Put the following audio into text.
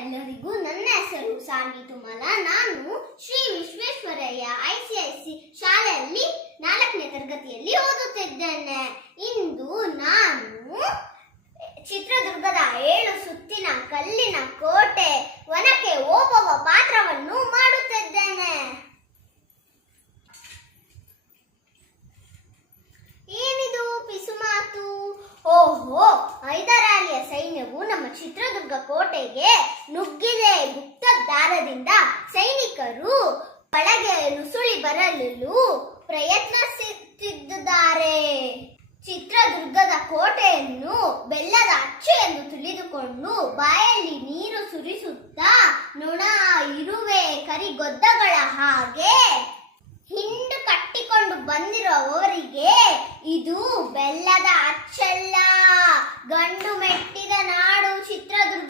ಎಲ್ಲರಿಗೂ. ನನ್ನ ಹೆಸರು ಸಾನ್ವಿ ತುಮಲ. ನಾನು ಶ್ರೀ ವಿಶ್ವೇಶ್ವರಯ್ಯ ICIC ಶಾಲೆಯಲ್ಲಿ 4ನೇ ತರಗತಿಯಲ್ಲಿ ಓದುತ್ತಿದ್ದೇನೆ. ಇಂದು ನಾನು ಚಿತ್ರದುರ್ಗದ 7 ಸುತ್ತಿನ ಕಲ್ಲಿನ ಕೋಟೆ ಒನಕೆ ಓಬವ್ವ ಪಾತ್ರವನ್ನು ಮಾಡುತ್ತಿದ್ದೇನೆ. ಏನಿದು ಪಿಸುಮಾತು? ಓಹೋ, ಹೈದರಾಲಿಯ ಸೈನ್ಯವು ನಮ್ಮ ಚಿತ್ರದುರ್ಗ ಕೋಟೆಗೆ ನುಗ್ಗಿದೆ. ಗುಪ್ತದಾರದಿಂದ ಸೈನಿಕರು ಒಳಗೆ ನುಸುಳಿ ಬರಲು ಪ್ರಯತ್ನಿಸುತ್ತಿದ್ದಾರೆ. ಚಿತ್ರದುರ್ಗದ ಕೋಟೆಯನ್ನು ಬೆಲ್ಲದ ಅಚ್ಚು ಎಂದು ತಿಳಿದುಕೊಂಡು ಬಾಯಲ್ಲಿ ನೀರು ಸುರಿಸುತ್ತಾ ನೊಣ, ಇರುವೆ, ಕರಿಗೊದ್ದಗಳ ಹಾಗೆ ಹಿಂಡು ಕಟ್ಟಿಕೊಂಡು ಬಂದಿರುವವರಿಗೆ ಇದು ಬೆಲ್ಲದ ಅಚ್ಚಲ್ಲ, ಗಂಡು ಮೆಟ್ಟಿದ ನಾಡು ಚಿತ್ರದುರ್ಗ.